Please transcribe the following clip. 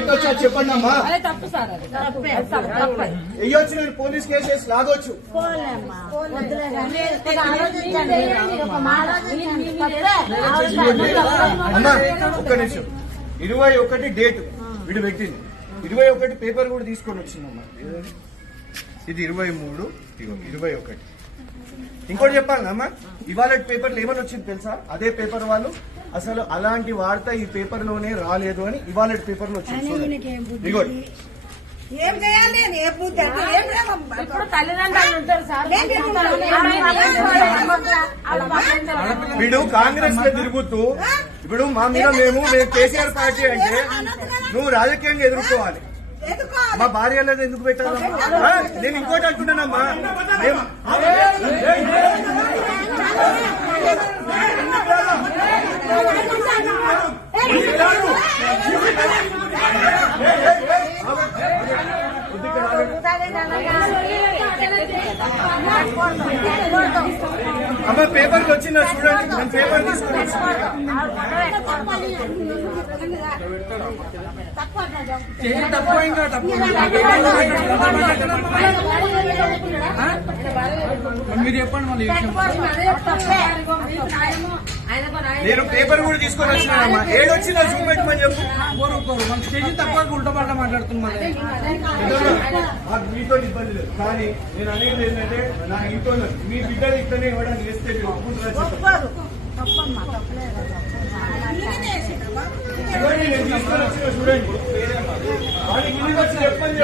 పెట్టొచ్చా చెప్పండి అమ్మా. వెయ్యొచ్చు, నేను పోలీస్ కేసెస్ లాగొచ్చు. అమ్మా ఒక్క నిమిషం, 21 డేట్ వీడు పెట్టింది, 21 పేపర్ కూడా తీసుకొని వచ్చిందమ్మా. ఇది 23, 21. ఇంకోటి చెప్పాలి అమ్మా, ఇవాళ పేపర్లు ఏమని వచ్చింది తెలుసా? అదే పేపర్ వాళ్ళు అసలు అలాంటి వార్త ఈ పేపర్ లోనే రాలేదు అని ఇవాళ పేపర్ లో వచ్చింది. ఇదిగోండి, వీడు కాంగ్రెస్ లో తిరుగుతూ ఇప్పుడు మా మీద మేము కేసీఆర్ పార్టీ అంటే నువ్వు రాజకీయంగా ఎదుర్కోవాలి. మా భార్య అనేది ఎందుకు పెట్టాలి? నేను ఇంకోటి అంటున్నానమ్మా, అమ్మ పేపర్కి వచ్చిందా చూడండి, నేను పేపర్ తీసుకుని మీరు చెప్పండి. నేను పేపర్ కూడా తీసుకొని వచ్చినానమ్మా. ఏడొచ్చిందా చూపెట్టమని చెప్పు. మన స్టేజ్ తప్ప ఉల్టా పల్టా మాట్లాడుతున్నాం. మీతో ఇబ్బంది లేదు, కానీ నేను అనేది ఏంటంటే నా ఇంట్లో మీ బిడ్డలు ఇక్కడనే ఇవ్వడానికి వేస్తే నేను తీసుకొని వచ్చిన చూడండి, వాళ్ళకి వచ్చి చెప్పండి.